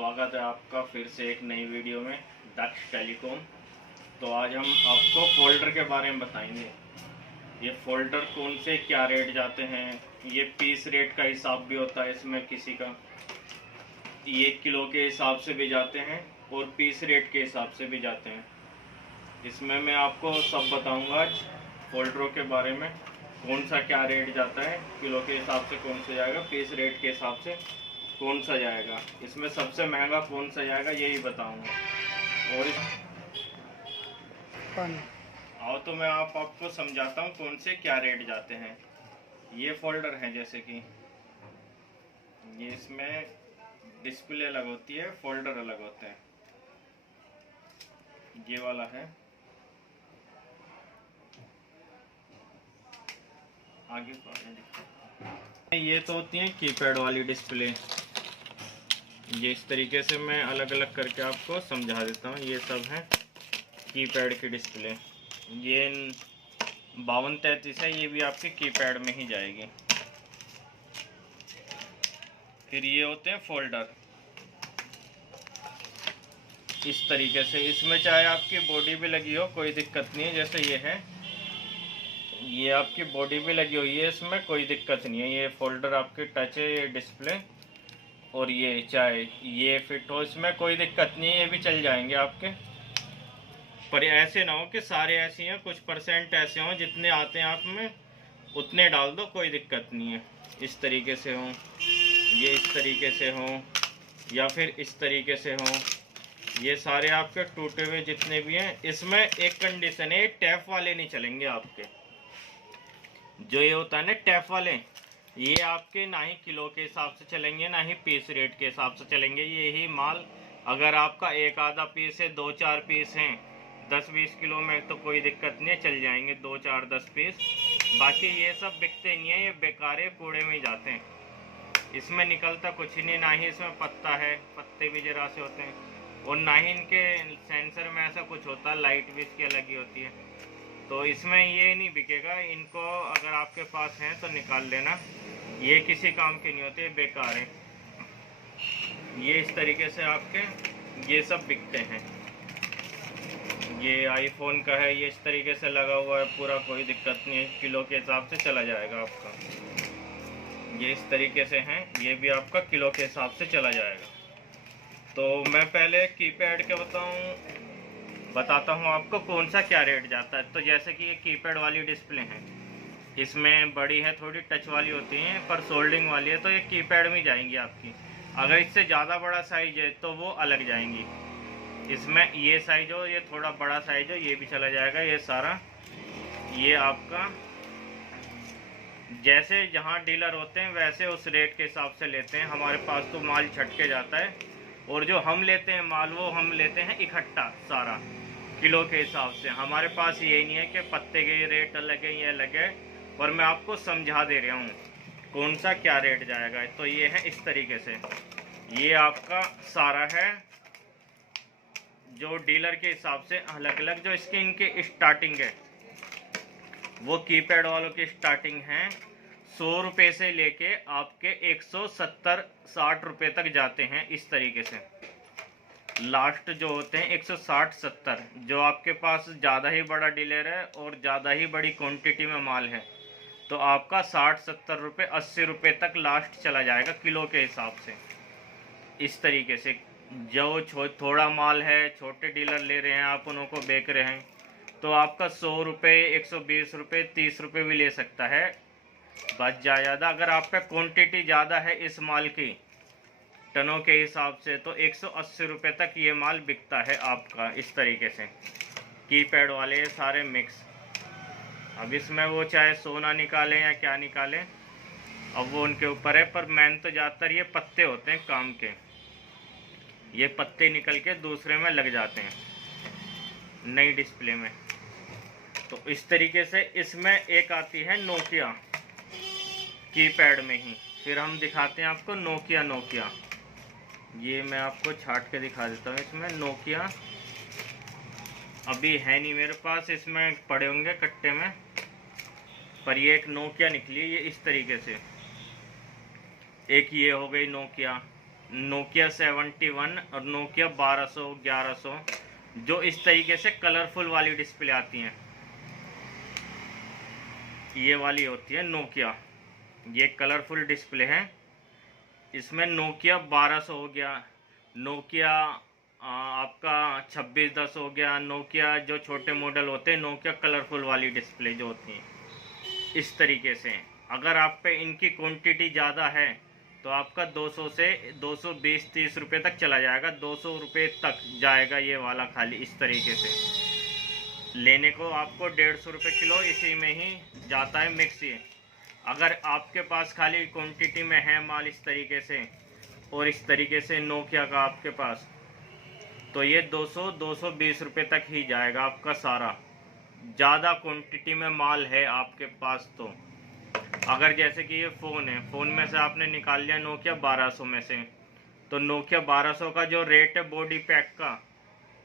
स्वागत है आपका फिर से एक नई वीडियो में दक्ष टेलीकॉम। तो आज हम आपको फोल्डर के बारे में बताएंगे। ये फोल्डर कौन से क्या रेट जाते हैं, ये पीस रेट का हिसाब भी होता है इसमें किसी का, ये किलो के हिसाब से भी जाते हैं और पीस रेट के हिसाब से भी जाते हैं। इसमें मैं आपको सब बताऊंगा आज फोल्डरों के बारे में, कौन सा क्या रेट जाता है, किलो के हिसाब से कौन सा जाएगा, पीस रेट के हिसाब से कौन सा जाएगा, इसमें सबसे महंगा कौन सा जाएगा यही बताऊंगा। और आओ तो मैं आपको समझाता हूँ कौन से क्या रेट जाते हैं। ये फोल्डर है, जैसे कि ये इसमें डिस्प्ले अलग होती है, फोल्डर अलग होते हैं। ये वाला है, आगे ये तो होती है कीपैड वाली डिस्प्ले। ये इस तरीके से मैं अलग अलग करके आपको समझा देता हूँ। ये सब है कीपैड की डिस्प्ले। ये 5233 है, ये भी आपके कीपैड में ही जाएगी। फिर ये होते हैं फोल्डर इस तरीके से। इसमें चाहे आपकी बॉडी भी लगी हो कोई दिक्कत नहीं है, जैसे ये है, ये आपकी बॉडी भी लगी हुई है, इसमें कोई दिक्कत नहीं है। ये फोल्डर आपकी टच है, ये डिस्प्ले, और ये चाहे ये फिट हो, इसमें कोई दिक्कत नहीं है, ये भी चल जाएंगे आपके। पर ऐसे ना हो कि सारे ऐसे हैं, कुछ परसेंट ऐसे हों जितने आते हैं आप में उतने डाल दो, कोई दिक्कत नहीं है। इस तरीके से हों, ये इस तरीके से हों, या फिर इस तरीके से हों, ये सारे आपके टूटे हुए जितने भी हैं। इसमें एक कंडीशन है, टैप वाले नहीं चलेंगे आपके। जो ये होता है ना टैप वाले, ये आपके ना ही किलो के हिसाब से चलेंगे ना ही पीस रेट के हिसाब से चलेंगे। यही माल अगर आपका एक आधा पीस है, 2-4 पीस हैं 10-20 किलो में, तो कोई दिक्कत नहीं है, चल जाएंगे 2-4-10 पीस। बाकी ये सब बिकते नहीं है, ये बेकार है, कूड़े में ही जाते हैं। इसमें निकलता कुछ नहीं, ना ही इसमें पत्ता है, पत्ते भी जरा से होते हैं, और ना ही इनके सेंसर में ऐसा कुछ होता है, लाइट भी इसकी अलग ही होती है। तो इसमें ये नहीं बिकेगा। इनको अगर आपके पास है तो निकाल लेना, ये किसी काम के नहीं होते, बेकार है। ये इस तरीके से आपके ये सब बिकते हैं। ये आईफोन का है, ये इस तरीके से लगा हुआ है पूरा, कोई दिक्कत नहीं है, किलो के हिसाब से चला जाएगा आपका। ये इस तरीके से हैं, ये भी आपका किलो के हिसाब से चला जाएगा। तो मैं पहले कीपैड के बताता हूँ आपको कौन सा क्या रेट जाता है। तो जैसे कि ये कीपैड वाली डिस्प्ले है, इसमें बड़ी है, थोड़ी टच वाली होती हैं, पर सोल्डिंग वाली है, तो ये कीपैड में जाएंगी आपकी। अगर इससे ज़्यादा बड़ा साइज है तो वो अलग जाएंगी। इसमें ये साइज हो, ये थोड़ा बड़ा साइज हो, ये भी चला जाएगा। ये सारा ये आपका जैसे जहाँ डीलर होते हैं वैसे उस रेट के हिसाब से लेते हैं। हमारे पास तो माल छट के जाता है, और जो हम लेते हैं माल वो हम लेते हैं इकट्ठा सारा किलो के हिसाब से। हमारे पास ये नहीं है कि पत्ते के रेट अलग है, ये अलग है, और मैं आपको समझा दे रहा हूँ कौन सा क्या रेट जाएगा। तो ये है इस तरीके से, ये आपका सारा है जो डीलर के हिसाब से अलग अलग। जो इसके इनके स्टार्टिंग है वो कीपैड वालों की स्टार्टिंग है 100 रुपये से लेके आपके 170-60 रुपये तक जाते हैं। इस तरीके से लास्ट जो होते हैं 160-70। जो आपके पास ज़्यादा ही बड़ा डीलर है और ज़्यादा ही बड़ी क्वांटिटी में माल है, तो आपका 60-70 रुपये 80 रुपये तक लास्ट चला जाएगा किलो के हिसाब से। इस तरीके से जो थोड़ा माल है, छोटे डीलर ले रहे हैं, आप उनको बेच रहे हैं, तो आपका 100 रुपये 120 रुपये 30 रुपये भी ले सकता है, बच जाए ज़्यादा। अगर आप पे क्वांटिटी ज़्यादा है इस माल की टनों के हिसाब से, तो 180 रुपये तक ये माल बिकता है आपका। इस तरीके से कीपैड वाले ये सारे मिक्स। अब इसमें वो चाहे सोना निकालें या क्या निकालें, अब वो उनके ऊपर है, पर मैन तो ज़्यादातर ये पत्ते होते हैं काम के, ये पत्ते निकल के दूसरे में लग जाते हैं नई डिस्प्ले में। तो इस तरीके से इसमें एक आती है नोकिया कीपैड में ही। फिर हम दिखाते हैं आपको नोकिया। ये मैं आपको छाट के दिखा देता हूँ। इसमें नोकिया अभी है नहीं मेरे पास, इसमें पड़े होंगे कट्टे में, पर ये एक नोकिया निकली है। ये इस तरीके से, एक ये हो गई नोकिया, नोकिया 71 और नोकिया 1200 1100 जो इस तरीके से कलरफुल वाली डिस्प्ले आती हैं, ये वाली होती है नोकिया। ये कलरफुल डिस्प्ले है। इसमें नोकिया 1200 हो गया, नोकिया आपका 2610 हो गया, नोकिया जो छोटे मॉडल होते हैं, नोकिया कलरफुल वाली डिस्प्ले जो होती हैं इस तरीके से। अगर आप पे इनकी क्वांटिटी ज़्यादा है तो आपका 200 से 220-30 रुपये तक चला जाएगा, 200 रुपये तक जाएगा ये वाला खाली इस तरीके से। लेने को आपको 150 रुपये किलो इसी में ही जाता है मिक्स ये। अगर आपके पास खाली क्वांटिटी में है माल इस तरीके से और इस तरीके से नोकिया का आपके पास, तो ये 200-220 रुपये तक ही जाएगा आपका सारा। ज़्यादा क्वांटिटी में माल है आपके पास तो। अगर जैसे कि ये फ़ोन है, फ़ोन में से आपने निकाल लिया नोकिया 1200 में से, तो नोकिया 1200 का जो रेट है बॉडी पैक का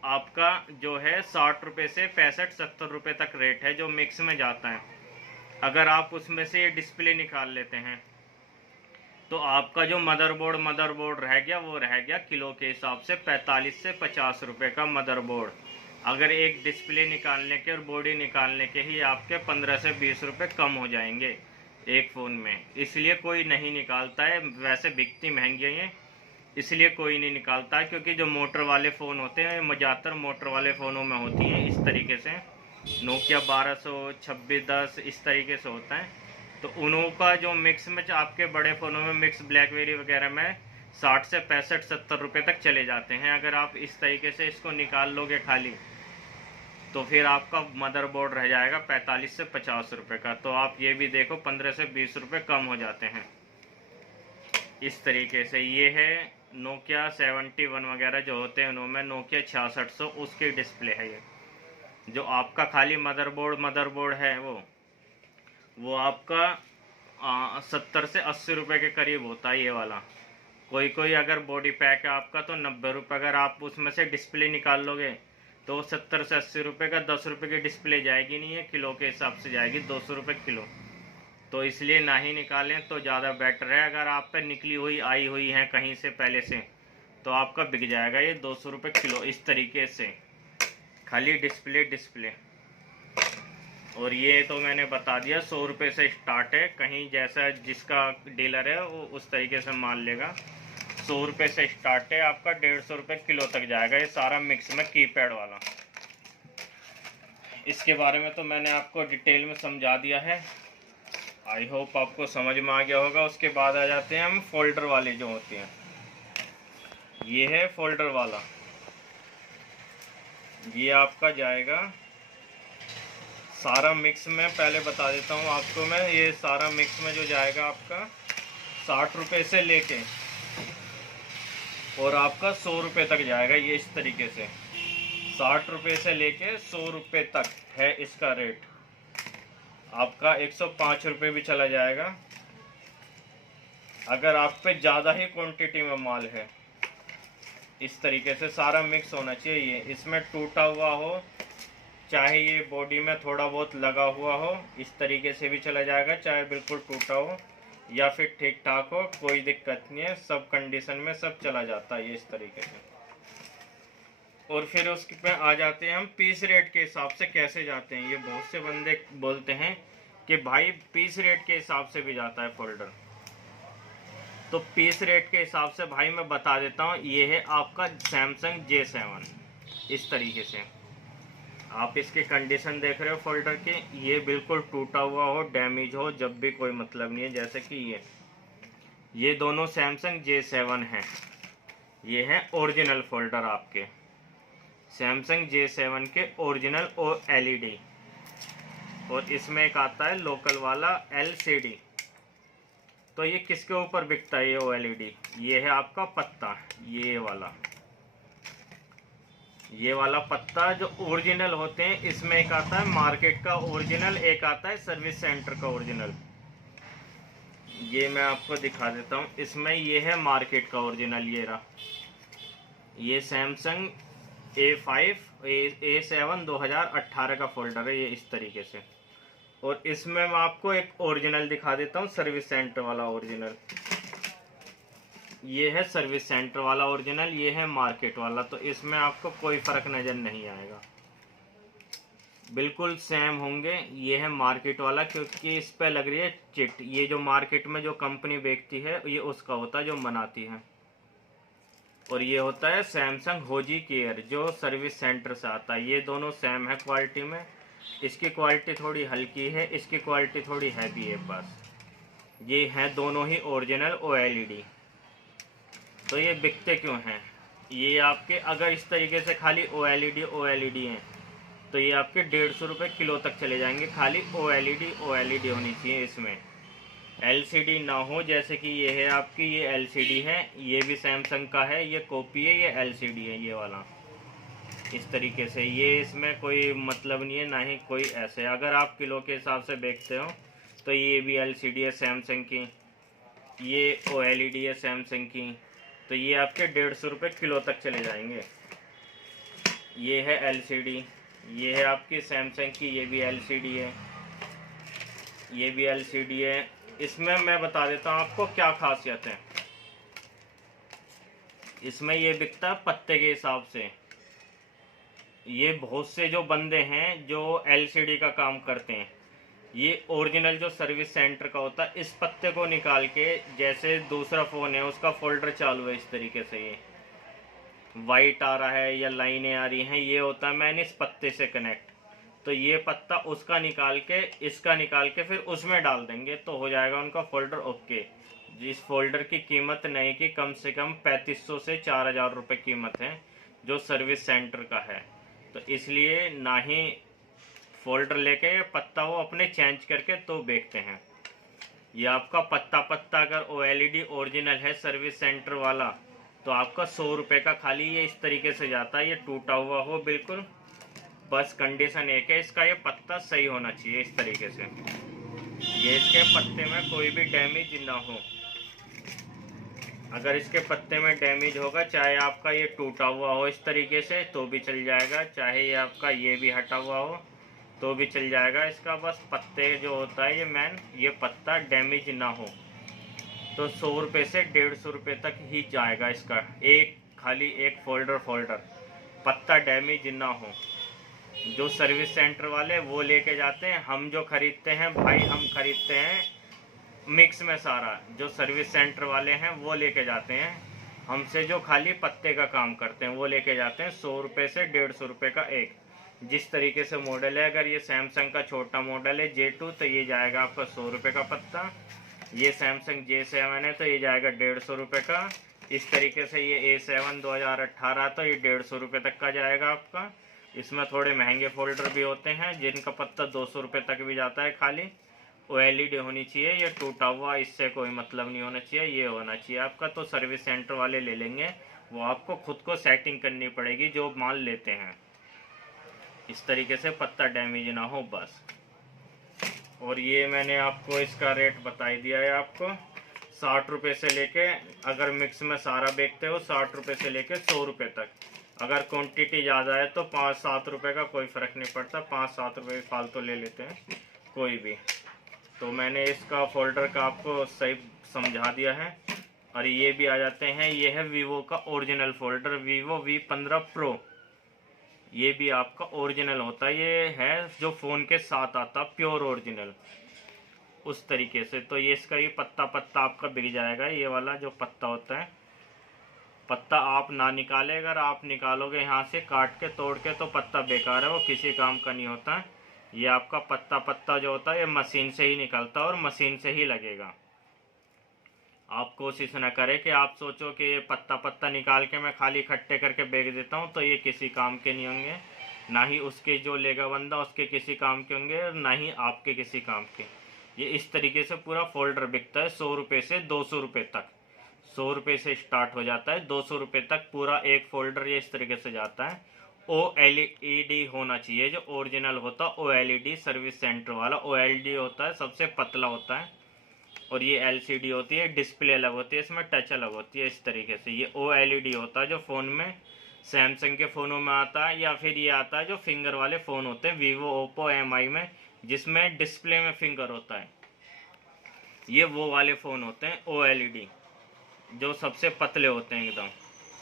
आपका जो है 60 रुपये से 65-70 रुपये तक रेट है जो मिक्स में जाता है। अगर आप उसमें से ये डिस्प्ले निकाल लेते हैं तो आपका जो मदरबोर्ड रह गया वो रह गया किलो के हिसाब से 45 से 50 रुपये का मदरबोर्ड। अगर एक डिस्प्ले निकालने के और बॉडी निकालने के ही आपके 15 से 20 रुपये कम हो जाएंगे एक फ़ोन में। इसलिए कोई नहीं निकालता है, वैसे बिकती महंगी है ये, इसलिए कोई नहीं निकालता है। क्योंकि जो मोटर वाले फ़ोन होते हैं ज़्यादातर मोटर वाले फ़ोनों में होती हैं इस तरीके से, नोकिया 1200 2610 इस तरीके से होता है। तो उन्हों का जो मिक्स में आपके बड़े फ़ोनों में मिक्स ब्लैकबेरी वगैरह में 60 से 65-70 रुपये तक चले जाते हैं। अगर आप इस तरीके से इसको निकाल लोगे खाली तो फिर आपका मदरबोर्ड रह जाएगा 45 से 50 रुपये का। तो आप ये भी देखो 15 से 20 रुपये कम हो जाते हैं इस तरीके से। ये है नोकिया 71 वगैरह जो होते हैं उनमें नोकिया 6600 उसकी डिस्प्ले है ये। जो आपका खाली मदरबोर्ड है वो आपका 70 से 80 रुपये के करीब होता है ये वाला। कोई अगर बॉडी पैक है आपका तो 90 रुपये। अगर आप उसमें से डिस्प्ले निकाल लोगे तो 70 से 80 रुपये का 10 रुपये की डिस्प्ले जाएगी नहीं है, किलो के हिसाब से जाएगी 200 रुपये किलो। तो इसलिए ना ही निकालें तो ज़्यादा बेटर है। अगर आप पे निकली हुई आई हुई है कहीं से पहले से तो आपका बिक जाएगा ये 200 रुपये किलो इस तरीके से, खाली डिस्प्ले। और ये तो मैंने बता दिया 100 रुपये से स्टार्ट है। कहीं जैसा जिसका डीलर है वो उस तरीके से मान लेगा। 100 रुपये से स्टार्ट है, आपका 150 रुपये किलो तक जाएगा ये सारा मिक्स में कीपैड वाला। इसके बारे में तो मैंने आपको डिटेल में समझा दिया है, आई होप आपको समझ में आ गया होगा। उसके बाद आ जाते हैं हम फोल्डर वाले जो होते हैं। ये है फोल्डर वाला, ये आपका जाएगा सारा मिक्स में। पहले बता देता हूँ आपको मैं, ये सारा मिक्स में जो जाएगा आपका 60 रुपये से लेके और आपका 100 रुपये तक जाएगा ये इस तरीके से। 60 रुपये से लेके 100 रुपये तक है इसका रेट। आपका 105 रुपये भी चला जाएगा अगर आप पे ज़्यादा ही क्वांटिटी में माल है। इस तरीके से सारा मिक्स होना चाहिए। इसमें टूटा हुआ हो चाहे ये बॉडी में थोड़ा बहुत लगा हुआ हो इस तरीके से भी चला जाएगा, चाहे बिल्कुल टूटा हो या फिर ठीक ठाक हो, कोई दिक्कत नहीं है। सब कंडीशन में सब चला जाता है ये इस तरीके से। और फिर उसके पे आ जाते हैं हम पीस रेट के हिसाब से कैसे जाते हैं। ये बहुत से बंदे बोलते हैं कि भाई पीस रेट के हिसाब से भी जाता है फोल्डर। तो पीस रेट के हिसाब से भाई मैं बता देता हूँ। ये है आपका सैमसंग J7 इस तरीके से। आप इसकी कंडीशन देख रहे हो फोल्डर की, ये बिल्कुल टूटा हुआ हो डैमेज हो जब भी कोई मतलब नहीं है। जैसे कि ये दोनों सैमसंग J7 हैं। ये है ओरिजिनल फोल्डर आपके सैमसंग J7 के ओरिजिनल और LED। और इसमें एक आता है लोकल वाला LCD। तो ये किसके ऊपर बिकता है ये OLED? ये है आपका पत्ता, ये वाला पत्ता जो ओरिजिनल होते हैं। इसमें एक आता है मार्केट का ओरिजिनल, एक आता है सर्विस सेंटर का ओरिजिनल। ये मैं आपको दिखा देता हूँ। इसमें ये है मार्केट का ओरिजिनल, ये रहा, ये सैमसंग A7 2018 का फोल्डर है ये इस तरीके से। और इसमें मैं आपको एक ओरिजिनल दिखा देता हूँ सर्विस सेंटर वाला ओरिजिनल। ये है सर्विस सेंटर वाला ओरिजिनल, ये है मार्केट वाला। तो इसमें आपको कोई फ़र्क नज़र नहीं आएगा, बिल्कुल सेम होंगे। ये है मार्केट वाला क्योंकि इस पे लग रही है चिट। ये जो मार्केट में जो कंपनी बेचती है ये उसका होता है जो बनाती है। और ये होता है सैमसंग होजी केयर जो सर्विस सेंटर से आता है। ये दोनों सेम है क्वालिटी में। इसकी क्वालिटी थोड़ी हल्की है, इसकी क्वालिटी थोड़ी हैवी है बस। ये हैं दोनों ही ओरिजिनल OLED। तो ये बिकते क्यों हैं? ये आपके अगर इस तरीके से खाली OLED हैं तो ये आपके 150 रुपये किलो तक चले जाएंगे। खाली OLED होनी चाहिए इसमें, LCD ना हो। जैसे कि ये है आपकी, ये LCD है, ये भी सैमसंग का है, ये कॉपी है, ये LCD है ये वाला। इस तरीके से ये इसमें कोई मतलब नहीं है, ना ही कोई ऐसे। अगर आप किलो के हिसाब से बेचते हो तो ये भी LCD है सैमसंग की, ये OLED है सैमसंग की। तो ये आपके 150 रुपये किलो तक चले जाएंगे। ये है LCD, ये है आपकी सैमसंग की, ये भी LCD है, ये भी LCD है। इसमें मैं बता देता हूँ आपको क्या खासियत है। इसमें ये बिकता है पत्ते के हिसाब से। ये बहुत से जो बंदे हैं जो LCD का काम करते हैं, ये ओरिजिनल जो सर्विस सेंटर का होता है, इस पत्ते को निकाल के, जैसे दूसरा फ़ोन है उसका फोल्डर चालू है इस तरीके से, ये वाइट आ रहा है या लाइनें आ रही हैं, ये होता है मैंने इस पत्ते से कनेक्ट। तो ये पत्ता उसका निकाल के, इसका निकाल के फिर उसमें डाल देंगे तो हो जाएगा उनका फोल्डर ओके। जिस फोल्डर की कीमत नहीं की कम से कम 3500 से 4000 रुपये कीमत है जो सर्विस सेंटर का है। तो इसलिए ना ही फोल्डर लेके पत्ता वो अपने चेंज करके तो बेचते हैं। ये आपका पत्ता पत्ता अगर OLED ओरिजिनल है सर्विस सेंटर वाला तो आपका 100 रुपये का खाली ये इस तरीके से जाता है। ये टूटा हुआ हो बिल्कुल, बस कंडीशन एक है इसका, ये पत्ता सही होना चाहिए इस तरीके से, ये इसके पत्ते में कोई भी डैमेज ना हो। अगर इसके पत्ते में डैमेज होगा, चाहे आपका ये टूटा हुआ हो इस तरीके से तो भी चल जाएगा, चाहे ये आपका ये भी हटा हुआ हो तो भी चल जाएगा। इसका बस पत्ते जो होता है ये मेन, ये पत्ता डैमेज ना हो। तो 100 रुपये से 150 रुपये तक ही जाएगा इसका, एक खाली एक फोल्डर पत्ता डैमेज ना हो। जो सर्विस सेंटर वाले वो लेके जाते हैं, हम जो खरीदते हैं भाई, हम खरीदते हैं मिक्स में सारा। जो सर्विस सेंटर वाले हैं वो लेके जाते हैं हमसे, जो खाली पत्ते का काम करते हैं वो लेके जाते हैं 100 रुपये से 150 रुपये का एक। जिस तरीके से मॉडल है, अगर ये सैमसंग का छोटा मॉडल है J2 तो ये जाएगा आपका 100 रुपये का पत्ता। ये सैमसंग J7 है तो ये जाएगा 150 रुपये का। इस तरीके से ये A7 2018 तो ये 150 रुपये तक का जाएगा आपका। इसमें थोड़े महंगे फोल्डर भी होते हैं जिनका पत्ता 200 रुपये तक भी जाता है। खाली OLED होनी चाहिए, ये टूटा हुआ इससे कोई मतलब नहीं होना चाहिए, ये होना चाहिए आपका। तो सर्विस सेंटर वाले ले लेंगे, वो आपको खुद को सेटिंग करनी पड़ेगी जो माल लेते हैं, इस तरीके से पत्ता डैमेज ना हो बस। और ये मैंने आपको इसका रेट बता ही दिया है आपको, 60 रुपये से लेके, अगर मिक्स में सारा बेचते हो 60 रुपये से लेके 100 रुपये तक। अगर क्वांटिटी ज़्यादा है तो 5-7 रुपये का कोई फ़र्क नहीं पड़ता, 5-7 रुपये फालतू ले लेते हैं कोई भी। तो मैंने इसका फोल्डर का आपको सही समझा दिया है। और ये भी आ जाते हैं, ये है वीवो का original folder, Vivo V15 Pro। ये भी आपका ओरिजिनल होता है, ये है जो फ़ोन के साथ आता, प्योर ओरिजिनल उस तरीके से। तो ये इसका ये पत्ता पत्ता आपका बिक जाएगा। ये वाला जो पत्ता होता है, पत्ता आप ना निकाले, अगर आप निकालोगे यहाँ से काट के तोड़ के तो पत्ता बेकार है, वो किसी काम का नहीं होता। ये आपका पत्ता पत्ता जो होता है ये मशीन से ही निकलता है और मशीन से ही लगेगा। आप कोशिश ना करें कि आप सोचो कि ये पत्ता पत्ता निकाल के मैं खाली इकट्ठे करके बेच देता हूँ, तो ये किसी काम के नहीं होंगे, ना ही उसके जो लेगा बंदा उसके किसी काम के होंगे, और ना ही आपके किसी काम के। ये इस तरीके से पूरा फोल्डर बिकता है 100 रुपये से 200 रुपये तक। 100 रुपये से स्टार्ट हो जाता है 200 रुपये तक पूरा एक फोल्डर ये इस तरीके से जाता है। OLED होना चाहिए, जो ओरिजिनल होता है OLED सर्विस सेंटर वाला। OLED होता है सबसे पतला होता है, और ये LCD होती है, डिस्प्ले अलग होती है, इसमें टच अलग होती है। इस तरीके से ये OLED होता है जो फ़ोन में, सैमसंग के फ़ोनों में आता है, या फिर ये आता है जो फिंगर वाले फ़ोन होते हैं Vivo, Oppo, MI में, जिसमें डिस्प्ले में फिंगर होता है, ये वो वाले फ़ोन होते हैं OLED। जो सबसे पतले होते हैं एकदम,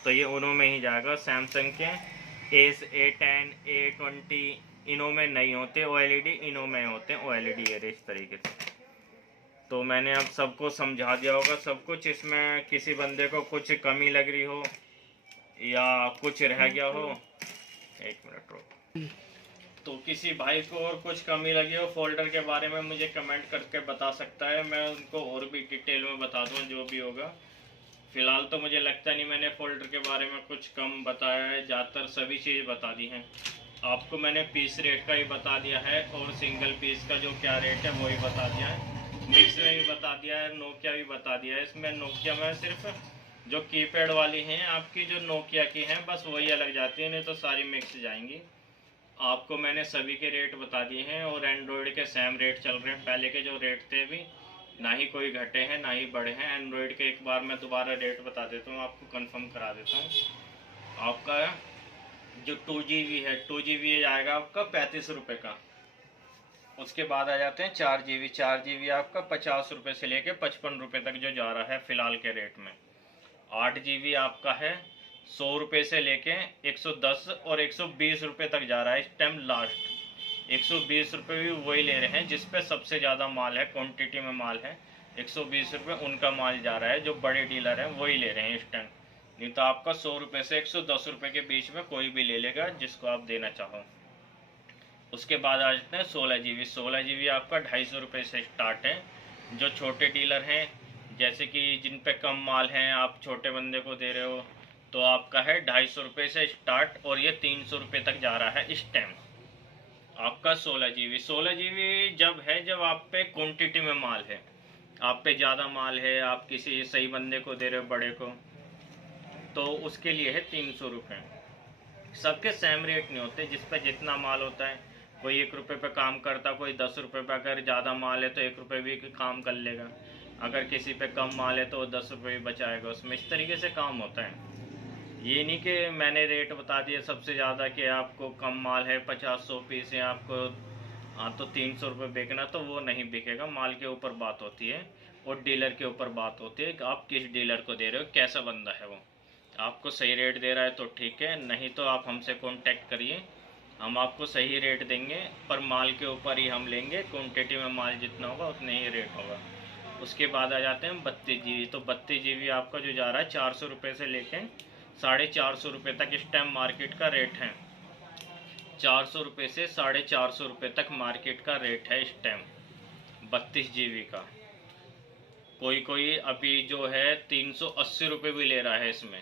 तो ये उनों में ही जाएगा। सैमसंग के एस A10 A20 इनों में नहीं होते OLED, इनों में होते हैं OLED ये इस तरीके से। तो मैंने अब सबको समझा दिया होगा सब कुछ। इसमें किसी बंदे को कुछ कमी लग रही हो या कुछ रह गया हो, एक मिनट रुको, तो किसी भाई को और कुछ कमी लगी हो फोल्डर के बारे में मुझे कमेंट करके बता सकता है, मैं उनको और भी डिटेल में बता दूँ जो भी होगा। फ़िलहाल तो मुझे लगता नहीं मैंने फ़ोल्डर के बारे में कुछ कम बताया है, ज़्यादातर सभी चीज़ बता दी हैं। आपको मैंने पीस रेट का ही बता दिया है और सिंगल पीस का जो क्या रेट है वो ही बता दिया है। मिक्स में भी बता दिया है, नोकिया भी बता दिया है। इसमें नोकिया में सिर्फ जो कीपैड वाली हैं आपकी जो नोकिया की हैं बस वही अलग जाती है, नहीं तो सारी मिक्स जाएंगी। आपको मैंने सभी के रेट बता दिए हैं और एंड्रॉयड के सेम रेट चल रहे हैं। पहले के जो रेट थे भी ना ही कोई घटे हैं ना ही बढ़े हैं। एंड्रॉयड के एक बार मैं दोबारा रेट बता देता हूँ, आपको कंफर्म करा देता हूँ। आपका जो 2GB है 2GB आएगा आपका 35 रुपये का। उसके बाद आ जाते हैं 4GB। 4GB आपका 50 रुपये से लेके 55 रुपये तक जो जा रहा है फ़िलहाल के रेट में। 8GB आपका है 100 रुपये से लेके 110 और 120 रुपये तक जा रहा है इस टाइम लास्ट। 120 रुपये भी वही ले रहे हैं जिस पे सबसे ज़्यादा माल है, क्वांटिटी में माल है। 120 रुपये उनका माल जा रहा है, जो बड़े डीलर हैं वही ले रहे हैं इस टाइम। नहीं तो आपका 100 रुपये से 110 रुपये के बीच में कोई भी ले लेगा जिसको आप देना चाहो। उसके बाद आ जाते हैं 16GB। 16GB आपका 250 रुपये से स्टार्ट है। जो छोटे डीलर हैं जैसे कि जिन पे कम माल हैं, आप छोटे बंदे को दे रहे हो, तो आपका है 250 रुपये से स्टार्ट और ये 300 रुपये तक जा रहा है इस टाइम आपका 16GB। 16GB जब है जब आप पे क्वांटिटी में माल है, आप पे ज़्यादा माल है, आप किसी सही बंदे को दे रहे हो बड़े को, तो उसके लिए है 300 रुपये। सबके सेम रेट नहीं होते, जिस पे जितना माल होता है। कोई 1 रुपये पे काम करता, कोई 10 रुपये पे। अगर ज़्यादा माल है तो 1 रुपये भी काम कर लेगा, अगर किसी पे कम माल है तो वो 10 रुपये भी बचाएगा उसमें। इस तरीके से काम होता है। ये नहीं कि मैंने रेट बता दिया सबसे ज़्यादा कि आपको कम माल है 50-100 पीस है आपको, हाँ तो 300 रुपये बेचना, तो वो नहीं बिकेगा। माल के ऊपर बात होती है और डीलर के ऊपर बात होती है कि आप किस डीलर को दे रहे हो, कैसा बंदा है वो। आपको सही रेट दे रहा है तो ठीक है, नहीं तो आप हमसे कांटेक्ट करिए, हम आपको सही रेट देंगे, पर माल के ऊपर ही हम लेंगे। क्वांटिटी में माल जितना होगा उतने ही रेट होगा। उसके बाद आ जाते हैं 32GB। तो 32GB आपका जो जा रहा है 400 रुपये से लेके 450 रुपये तक इस टाइम मार्केट का रेट है। 400 रुपये से 450 रुपये तक मार्केट का रेट है इस टाइम 32GB का। कोई कोई अभी जो है 380 रुपये भी ले रहा है, इसमें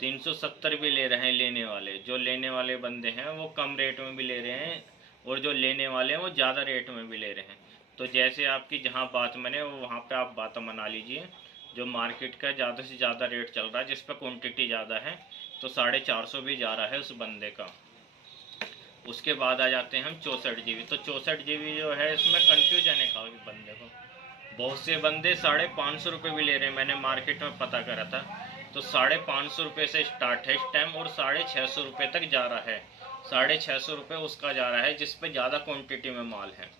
370 भी ले रहे हैं लेने वाले। जो लेने वाले बंदे हैं वो कम रेट में भी ले रहे हैं और जो लेने वाले हैं वो ज़्यादा रेट में भी ले रहे हैं। तो जैसे आपकी जहाँ बात बने वो वहाँ पे आप बात मना लीजिए। जो मार्केट का ज़्यादा से ज़्यादा रेट चल रहा है, जिस पर क्वान्टिटी ज़्यादा है, तो 450 भी जा रहा है उस बंदे का। उसके बाद आ जाते हैं हम 64GB। तो 64GB जो है इसमें कन्फ्यूजन है काफ़ी बंदे को। बहुत से बंदे 550 रुपये भी ले रहे हैं, मैंने मार्केट में पता करा था। तो 550 रुपये से स्टार्ट है इस टाइम और 650 रुपये तक जा रहा है। 650 रुपये उसका जा रहा है जिस पे ज़्यादा क्वांटिटी में माल है,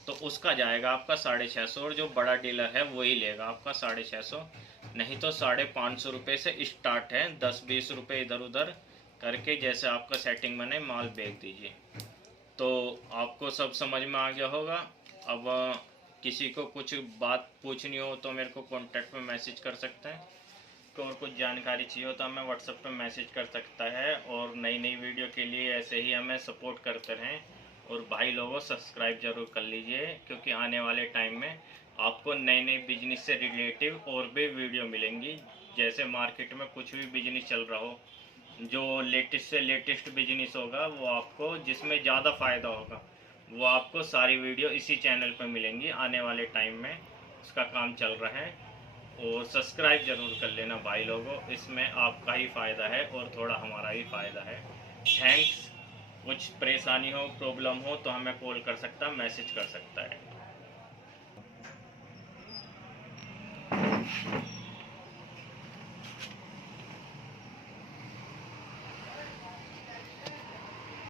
तो उसका जाएगा आपका 650, और जो बड़ा डीलर है वही लेगा आपका 650। नहीं तो 550 रुपये से स्टार्ट है, 10-20 रुपये इधर उधर करके जैसे आपका सेटिंग बने माल बेच दीजिए। तो आपको सब समझ में आ गया होगा। अब किसी को कुछ बात पूछनी हो तो मेरे को कॉन्टैक्ट में मैसेज कर सकते हैं, और कुछ जानकारी चाहिए हो तो हमें व्हाट्सएप पे मैसेज कर सकता है। और नई नई वीडियो के लिए ऐसे ही हमें सपोर्ट करते रहें। और भाई लोगों सब्सक्राइब जरूर कर लीजिए, क्योंकि आने वाले टाइम में आपको नए नए बिजनेस से रिलेटिव और भी वीडियो मिलेंगी। जैसे मार्केट में कुछ भी बिजनेस चल रहा हो, जो लेटेस्ट से लेटेस्ट बिजनेस होगा वो आपको, जिसमें ज़्यादा फ़ायदा होगा, वो आपको सारी वीडियो इसी चैनल पर मिलेंगी आने वाले टाइम में। उसका काम चल रहा है। और सब्सक्राइब ज़रूर कर लेना भाई लोगों, इसमें आपका ही फ़ायदा है और थोड़ा हमारा ही फ़ायदा है। थैंक्स। कुछ परेशानी हो, प्रॉब्लम हो तो हमें कॉल कर सकता, मैसेज कर सकता है।